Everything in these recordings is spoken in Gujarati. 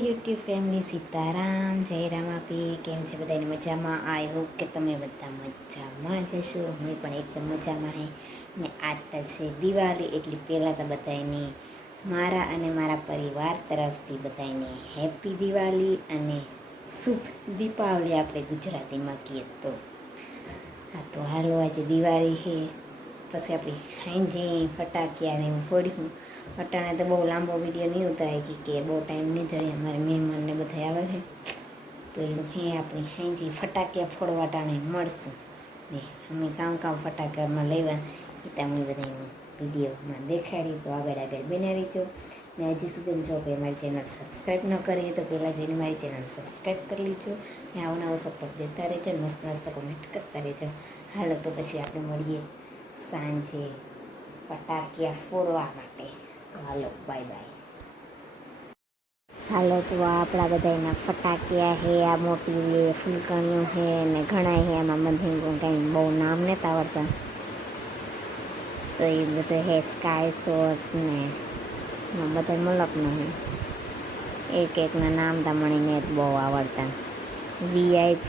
યુટ્યુબ ફેમિલી, સીતારામ, જય રામ આપી. કેમ છે બધાને મજામાં? આઈ હોપ કે તમે બધા મજામાં જ હશો. હું પણ એકદમ મજામાં હે. ને આજ તો છે દિવાળી, એટલે પહેલાં તો બધાને મારા અને મારા પરિવાર તરફથી બધાને હેપી દિવાળી અને શુભ દીપાવલી આપણે ગુજરાતીમાં કહીએ તો. હા તો હાલો, આજે દિવાળી છે, પછી આપણે હાંજે ફટાકિયા ને એવું ફોડ્યું. અટાણે તો બહુ લાંબો વિડીયો નહીં ઉતરાય કે બહુ ટાઈમ નહીં જડે, અમારે મહેમાનને બધા આવે છે, તો એવું હે આપણે હાંજે ફટાકિયા ફોડવા ટાણે મળશું ને અમે કામ ફટાકામાં લેવા એ તમને બધા વિડીયોમાં દેખાડી. તો આગળ બને રહીજો. ને હજી સુધી જો કે મારી ચેનલ સબસ્ક્રાઈબ ન કરીએ તો પહેલાં જઈને મારી ચેનલ સબસ્ક્રાઈબ કરી લીજો ને આવો સપોર્ટ દેતા રહેજો, મસ્ત મસ્ત કોમેન્ટ કરતા રહેજો. હાલો તો પછી આપણે મળીએ સાંજે ફટાકિયા ફોડવા માટે. તો હાલો, બાય બાય. હાલો તો આપણા બધાના ફટાકિયા હે, આ મોટી લે ફૂલકણીઓ હે ને ઘણા હે, એમાં બધે કંઈ બહુ નામ નથી આવડતા, તો એ બધું હે સ્કાય શોટ ને બધા મલકનો હે. એક એકના નામ તમને નથી બહુ આવડતા. VIP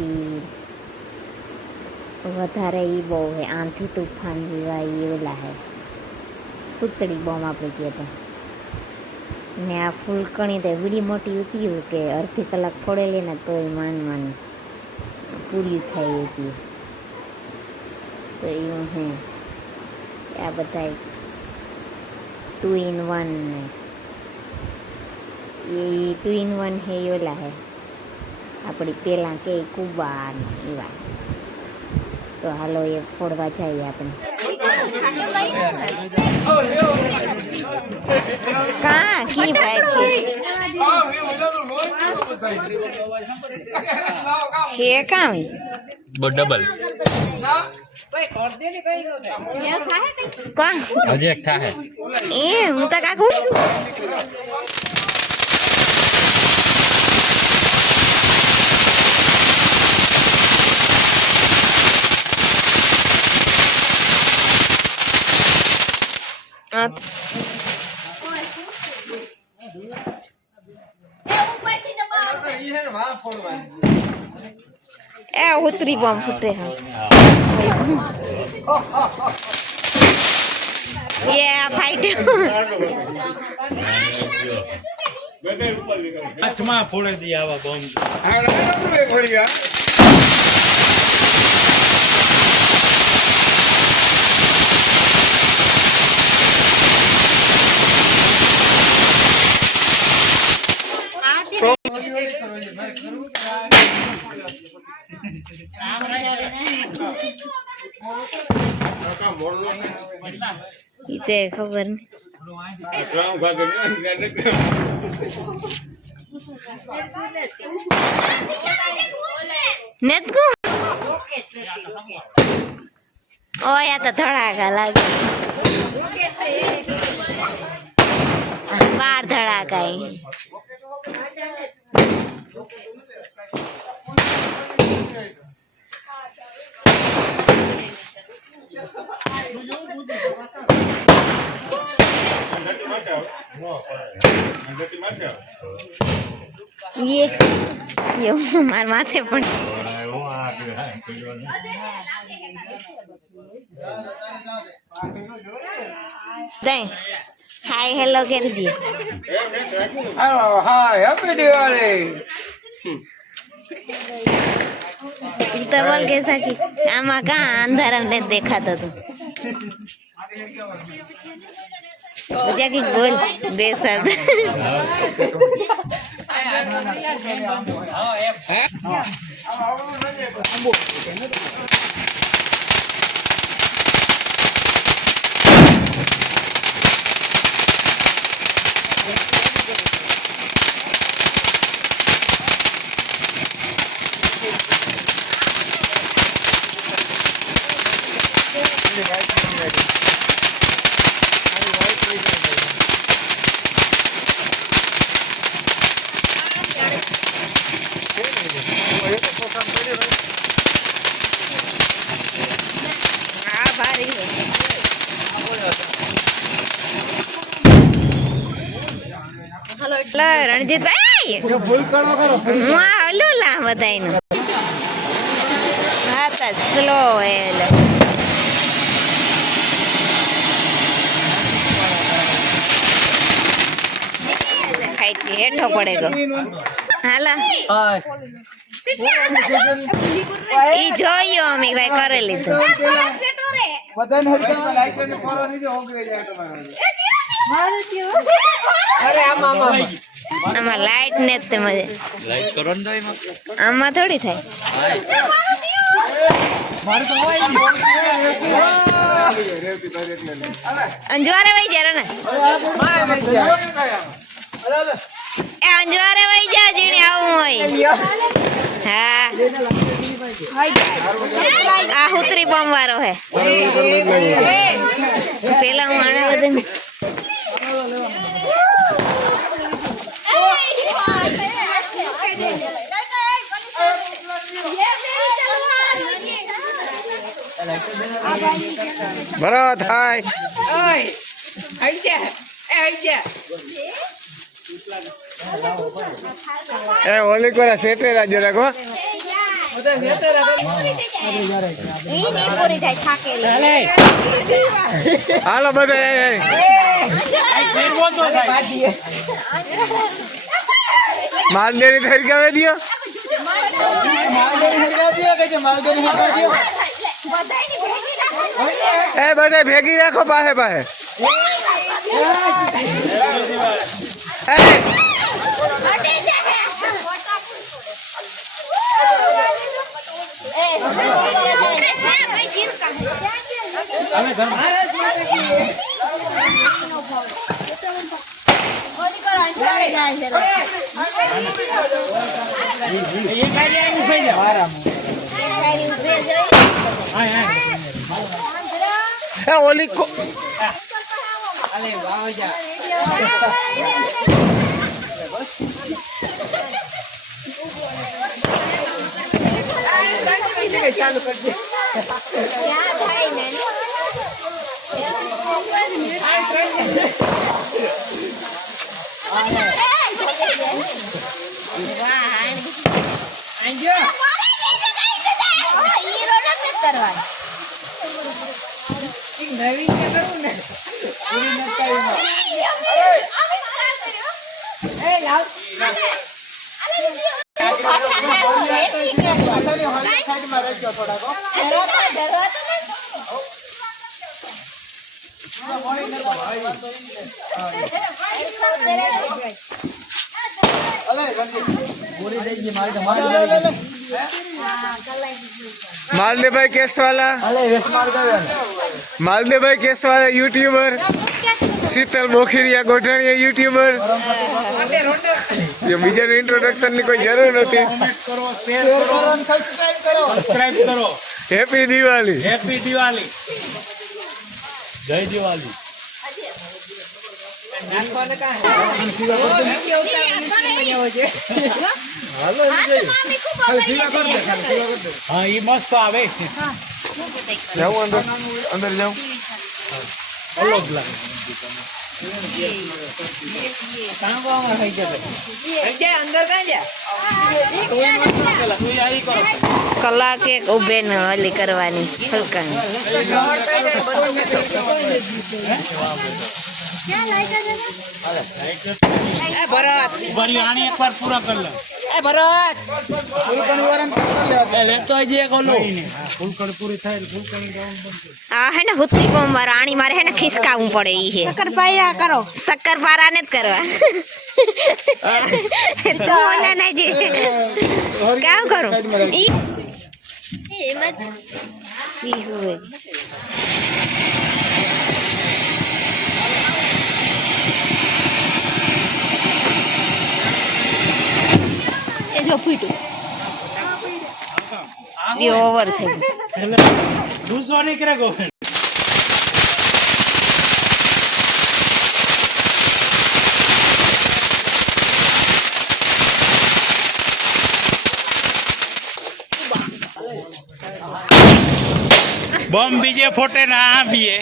વધારે એ બહુ હે, આંથી તુફાન જેવા એ ઓલા હે, સુતળી બોમ્બ આપણે કહીએ તો. ને આ ફૂલકણી તો એવડી મોટી હતી કે અડધી કલાક ફોડેલી ને તોય માન પૂરી થઈ હતી. તો એવું હે આ બધા 2 in 1 ને એ 2 in 1 હે ઓલા હે આપણી પહેલાં કે કુબા ને એવા. તો હાલો એ ફોડવા જઈએ આપણે. કા કી ભાઈ કે કામ ડબલ કા હજી એક થાય એ હું તો કાકુ એ ઉતરી બોમ્બ ફૂટે એ ફાઈટ હાથમાં ફોડે દી આવા બોમ્બ. ઈતે ખબર નહીં. નેતકુ ઓય આ તો ધડાકા લાગે, બાર ધડાકા ये मार माथे पण दे हाय हेलो कर दिए. Hello hi happy Diwali. तो बोल कैसा कि आमा कहाँ अंधारा में देखा था तू जाके बोल बेसद રણજીતભાઈ હું આ હલું લા બધાયનું હા તો સ્લો એટલે ખાઈ હેઠો પડે ગયો હાલા ઈ જોયું અમે ભાઈ કરી લીધું આમાં લાઈટ ને જ તે મજે લાઈટ કરો ને આમાં થોડી થાય અંજવારે વહી જા ને એ અંજવારે વહી જા જીણી આવું હોય હા આ હુતરી બોમ્બ વાળો હે પેલા હું આણા બધે ભરત હાય એ ઓલી કોરા સેટે રાજ્ય રાખો હાલો બધા માલદેરી થઈ ગવે દિયો એ બધા ભેગી રાખો પાસે પાસે ઓલી કો ચાલુ કરજે मालदेव केस वाला मालदेव केस वाला यूट्यूबर शीतल मोखीरिया गोठणिया यूट्यूबर ये बीजा इंट्रोडक्शन की कोई जरूर नहीं સબસ્ક્રાઇબ કરો हैप्पी दिवाली હેપી દિવાળી જય દિવાળી हाँ ये मस्त आवे जाऊँ अंदर अंदर जाऊँ अलग लगे કલાક એક ઉભે ને હલી કરવાની હલકા बरियानी एक बार पूरा कर ले लेपटॉप आई जे कोलो फुल कर पूरी થાય ફૂલ કરી ડાઉન બંધ આ હે ને હુતરી બોમ્બ રાણી મારે હે ને ખિસકાવું પડે ઈ હે શક્કરપારા કરો શક્કરપારા ને જ કરવા તો ઓલા ના જે કામ કરું ઈ એમાં ઈ હોય જો પીટું ये ओवर थे दूसरा नहीं करे गो बम बीजे फोटे ना बीए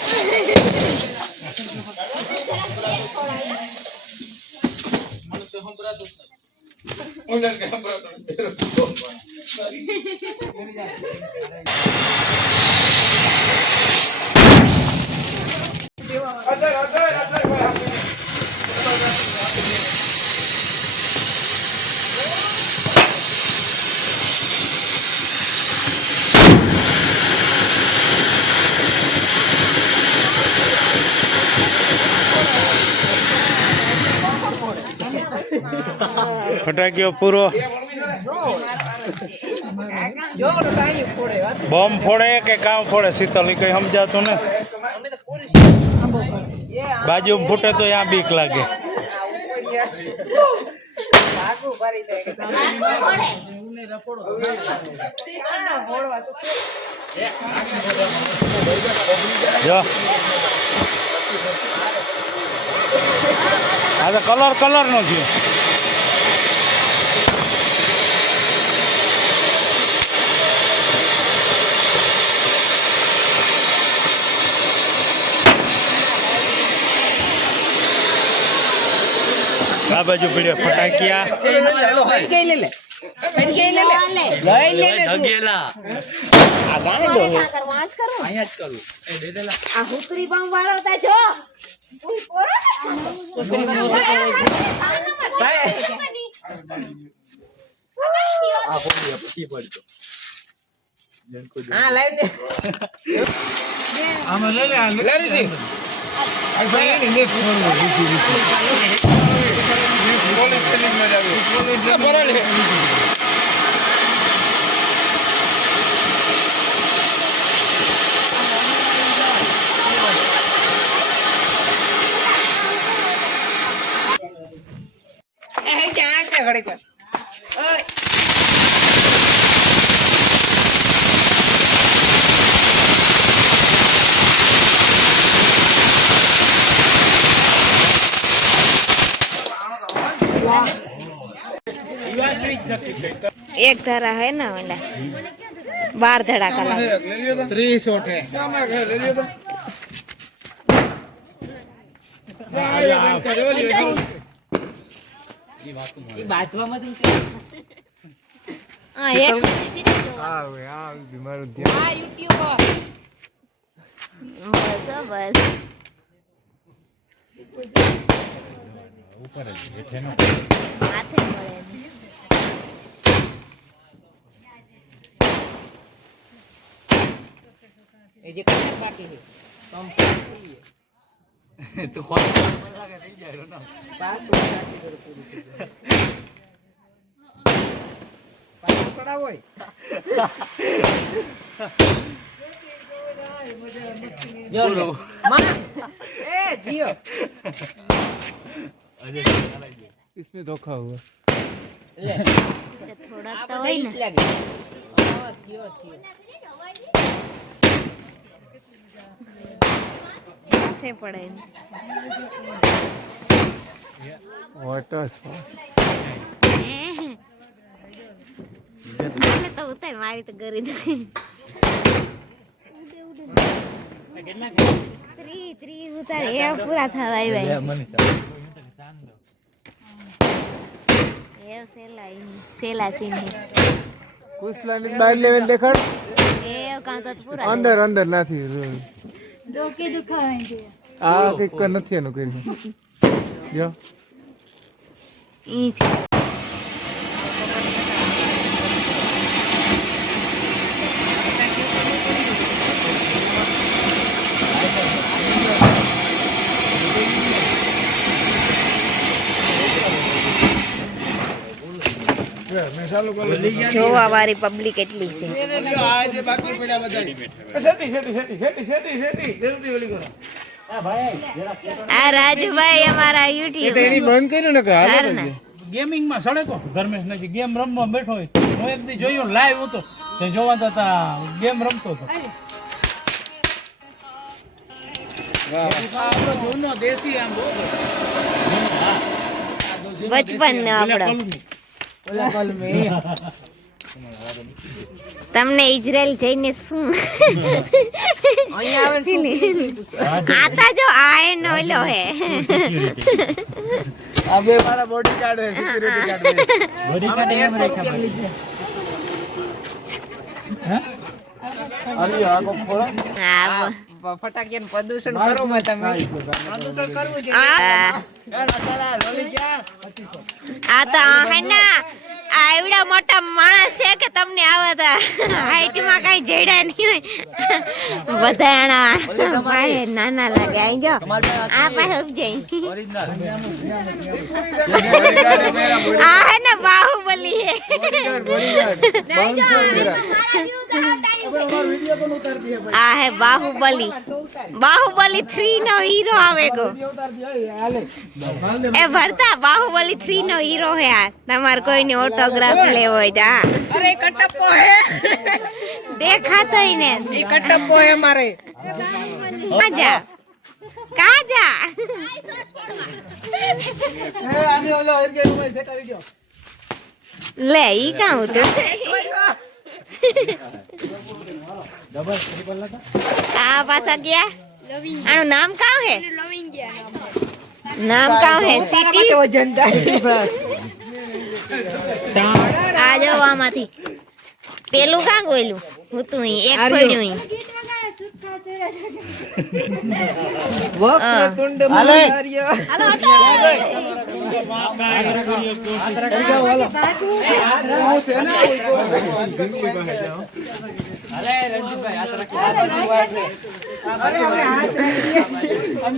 ફટાકીઓ પૂરો બોમ્બ ફોડે કે કામ ફોડે શીતલ ઈ કઈ સમજાતું ને બાજુ ફૂટે તો ત્યાં બીક લાગે જો આ તો કલર નો છે આ બાજુ પડ્યો ફટાકિયા एक धरा है ना वाला 12 धड़ाका लगा 30 ओटे हां एक बीमार बस बस ऊपर है माथे મળે એ જે કલર બાકી છે તો કોણ લાગે થઈ જાય ના 5 વર્ષ પૂરું થઈ જાય 5 સડા હોય જો માં એ જીઓ अजय इसमें धोखा हुआ ले थोड़ा तो होई ना लागे हां थियो माथे પડે वाटर એટલે તો ઉતાર મારી તો ગરી નથી કેટલા 3 ઉતાર એ પૂરા થવા આવ્યા મને એ સેલા સીન कुछ लाइन बाहर लेवल देखड़ એ કાં તો પૂરા अंदर अंदर नाथी ડોકે દુખાવાય છે आ के कर નથી એનું કરી જો ઈ જોવા વાળી પબ્લિક એટલી છે આ રાજભાઈ અમારા યુટ્યુબ એની બંધ કર્યું ને કે હાલો ને ગેમિંગ માં સડકો ધર્મેશ ને ગેમ રમવા બેઠો હોય હું એક દી જોયું લાઈવ હતો તે જોવા જતા ગેમ રમતો હતો આપણો જૂનો દેશી આમ બચપન ને આપણો ઓલા કલ મે તમને ઇઝરાયલ જઈને શું અહીંયા આવે શું આતા જો આ એનો ઓલો હે આ બે મારા બોડી કાર્ડ હે સિક્યુરિટી કાર્ડ હે બોડી કાર્ડ એમ રેખા ભાઈ હે અરે આ કો ખોળો હા ફટાકિયા પ્રદૂષણ કરો માં તમે પ્રદૂષણ કરવું છે આ તો હે ના આ એવડા મોટા માણસ છે કે તમને આવતા હાઈટમાં કઈ જડ્યા નહીં હોય બધાણા ભાઈ નાના લાગે આઈ જો આ પાસે ઉપજઈ આ હે ને બાહુબલી હે આ હે બાહુબલી બાહુબલી 3 નો હીરો આવે ગો એ ભરતા બાહુબલી 3 નો હીરો હે આ તમાર કોઈની ઓટોગ્રાફ લેવો હોય તો હા અરે કટપ્પો હે દેખાતો ય ને એ કટપ્પો હે મારે કાજા કાજા આને ઓલો હરગે ઉમે સેટ આવી ગયો લે ઈ કાઉ તો આ પાછા ગયા આનું નામ કાં હે નામ કાં હે સિટી વજન આ જો આમાંથી પેલું કાં ગોયલું હું તું એક પડ્યું વક્રતુંડ મહાકાય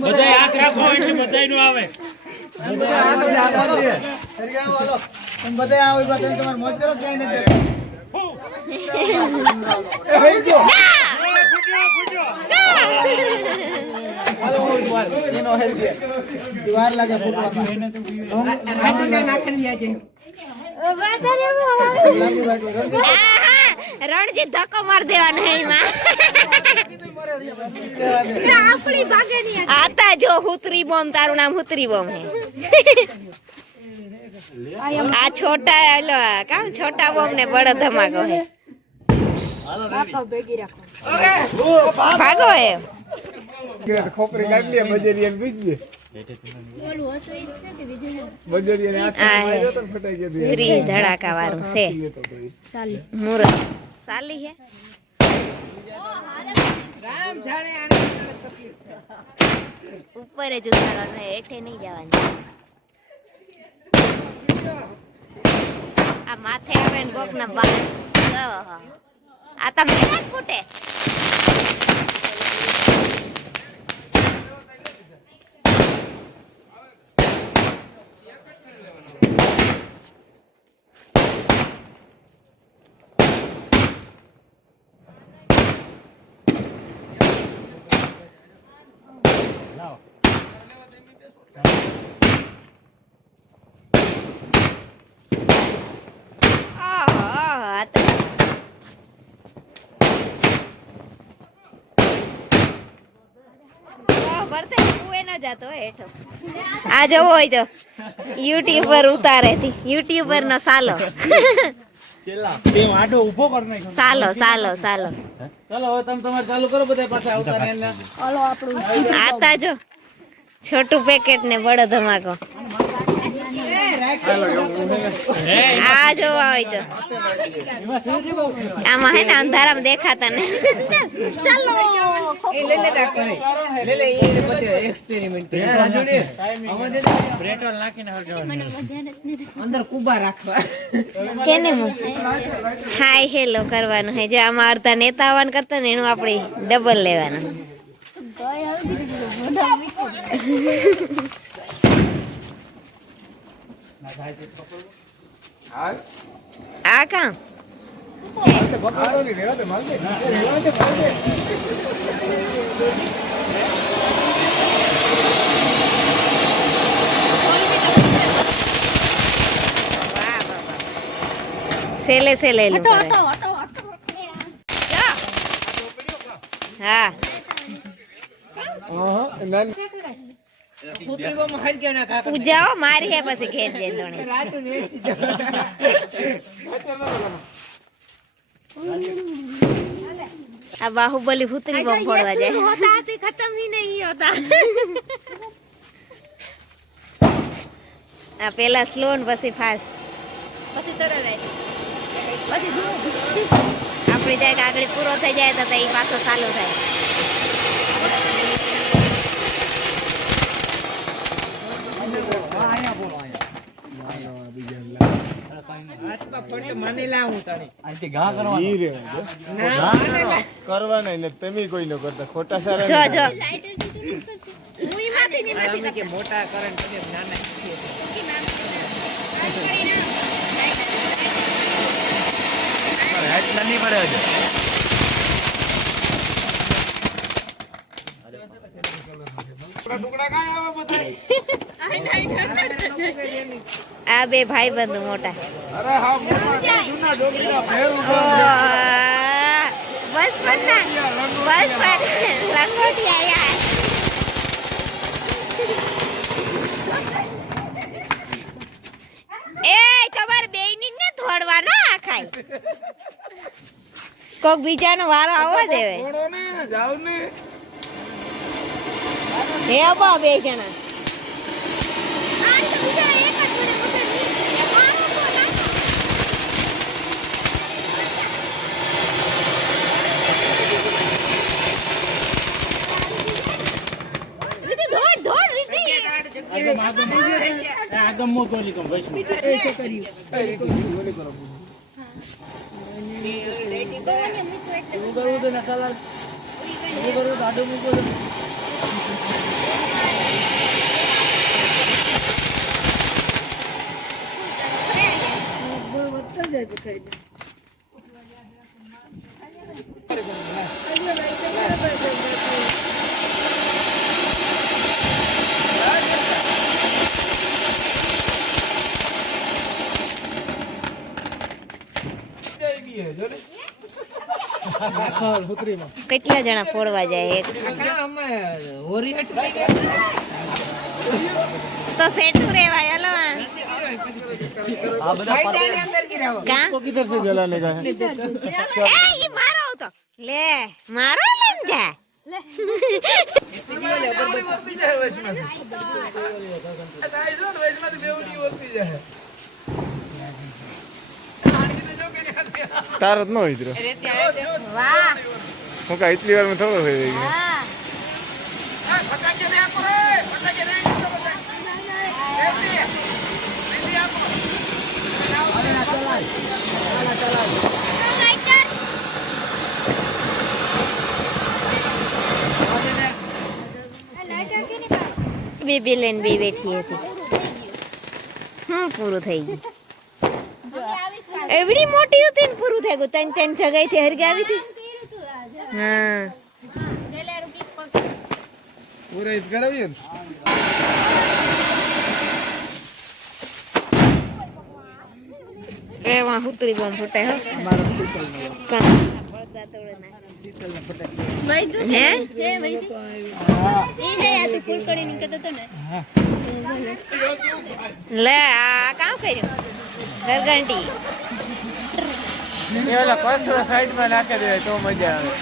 બધા હાથ રાખો એટલે બધાયનું આવે બધા આવો બધા તમાર મોજ કરો ક્યાંય નથી એનો હેરગે વાર લાગે ફૂટવામાં રણજીત ધક્કો માર દેવાનો હે એમાં આપણી ભાગે ની આતા જો હુતરી બોમ્બ તારું નામ હુતરી બોમ્બ હે આ છોટા લો કામ છોટા બોમ્બ ને બડો ધમાકો હે ભાગો હે ખોપરી કાઢી લે બજેરિયન પૂછજે બજેરિયન હાથ માર્યો તો ફટાઈ ગયો ફ્રી ધડાકા વાળું છે મુરત સાલી હે રામ જાણે ઉપર જ ઉતારવાનું હેઠે નહીં જવાનું આ માથે આવે ને કોક ના બા આ તમે ના ફૂટે આ જવો હોય તો યુટ્યુબર ઉતારે યુટ્યુબર નો સાલો ઉભો કરી નાખ્યો સાલો સાલો સાલો ચાલો હવે તમે તમારે ચાલુ કરો બધા પાછા આવતા ને આતા જો છોટું પેકેટ ને બડો ધમાકો આ જોવા હોય તો આમાં હે ને અંધારામાં દેખાતા ને ચાલો એ લે લેતા કરે લે લે એ પછી એક્સપેરિમેન્ટ બ્રેટોલ નાખીને હરગાવાનું અંદર કુબા રાખવા કેને હાય હેલો કરવાનું હે જો આમાં અડધા નેતા આવવાનું કરતા ને એનું આપણે ડબલ લેવાનું આ કામ સેલે સેલે લું કરે હા પુત્રીઓમાં હર ગયો ના કાકા પૂજાઓ મારી હે પછી ઘેર જઈને તોણે રાતો ને આ બાહુબલી હુતરી બોમ્બ ફોડવા જાય હોતા હતી ખતમ ही नहीं होता આ પેલા સ્લો ને પછી ફાસ્ટ પછી આપણી જાય આગળ પૂરો થઈ જાય તો એ પાછો ચાલુ થાય. કરવાના ને તમે કોઈ ન કરતા ખોટા સારા જો જો મોટા કરંટ નાના નાની પડે છે. આ બે ભાઈ બંધુ મોટા. અરે હા મોટા જૂના જોગીના ફેર બસ લંગોટિયા યાર. એ તમારે બેયની ને થોડવા ના આખાય. કોક બીજાનો વારો આવવા દેવે. જાવ ને હે બા બે જણા. આગમ મોકો લીધો વૈષ્ણવ કરવું તો ના ચાલે કરવું તો આડો મૂકો. કેટલા જણા ફોડવા જાય એક તો સેટું રેવાય. હલો किधर से जलाने का है? એ મારો તો લે મારો લન જા. तारत न होई इधर વાહ હું કા इतनी बार में थोड़ो हो गई હા બેબી લઈને બે બેઠી હતી. પૂરું થઈ ગયું. એવડી મોટી હતી ને પૂરું થઈ ગયું. ત્રણ ત્રણ જગ્યાએ થી હરગાવી હતી. હા पूरा इत करावी એમાં હુતરી બોમ ફૂટે હો. લે આ કામ કર્યું ઘરઘંટી. એ ઓલા કચરો સાઈડમાં નાખી દે તો મજા આવે.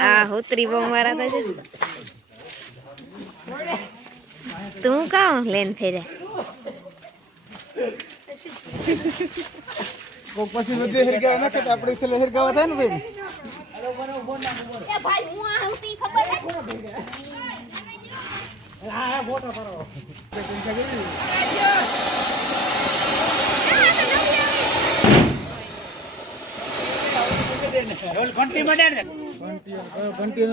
આ હુતરી બોમ વાળા તો છે. તું કામ લેન ફેરે को પછી બધે હરગાવ ના કે આપણે સેલે હરગાવ થાય ને ભાઈ ભાઈ હું આવતી ખબર નથી. હા ફોટો કરો. ઘંટી બને ને ઘંટી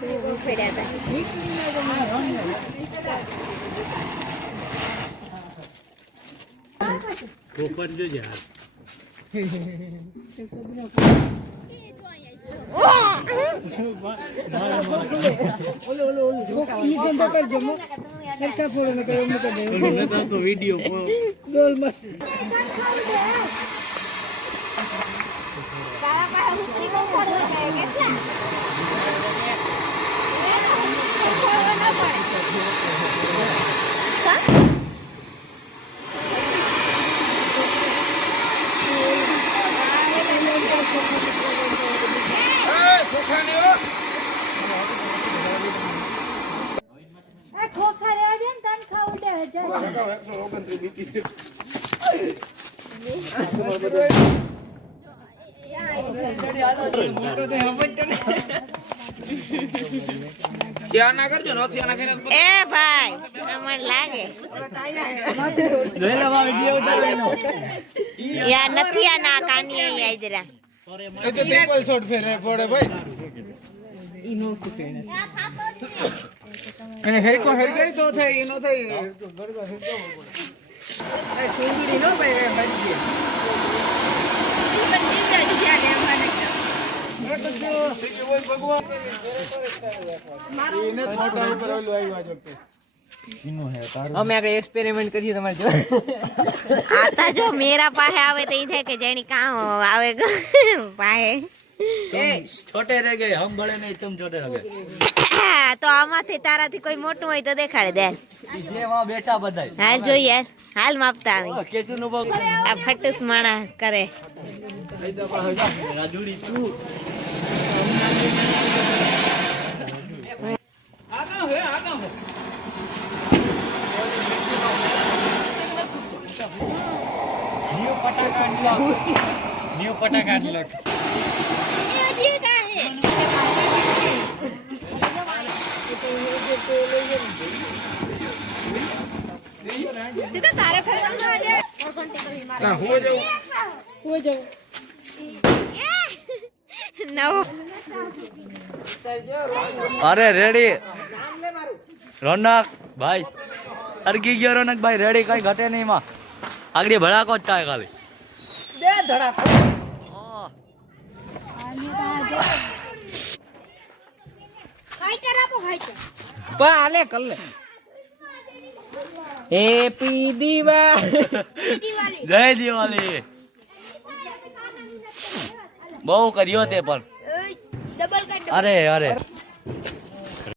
પડ્યા કોપર જોજે હાલ. તો વિડિયો ત્યાં ના કરજો નથી આના ખેને એ ભાઈ મને લાગે યાર નથી આ ના કાની અહીંયા ઇધરા એ તો સિમ્પલ શોટ ફેરે પડે ભાઈ અને હેડકો હેડગાઈ તો થાય એનો થાય સુંદરી નો ભાઈ બનજે અમે આપણે એક્સપેરિમેન્ટ કરીએ તમારે જો आता जो मेरा पाहे आवे तो इधर के जणी कहाँ आवे पाहे छोटे रह गए हम बड़े नहीं तुम छोटे रह गए तो आमाथी ताराथी कोई मोटું હોય તો દેખાડે દે જે વहाँ બેઠા બધાય હાલ જોઈએ હાલ માપતા આવી કેચુ નો બહુ આ ફટુસ માણા કરે રાજુડી તું न्यू पटाखा अनलॉक अरे रेडी रोनक भाई अरगी गयो रोनक भाई रेडी कई घटे नहीं मां आगड़ी भड़ाको ज काय खाली દે ધડાકો પા આલે કર લે હેપી દિવાળી जय दिवाली बहु करियो ते पण अरे अरे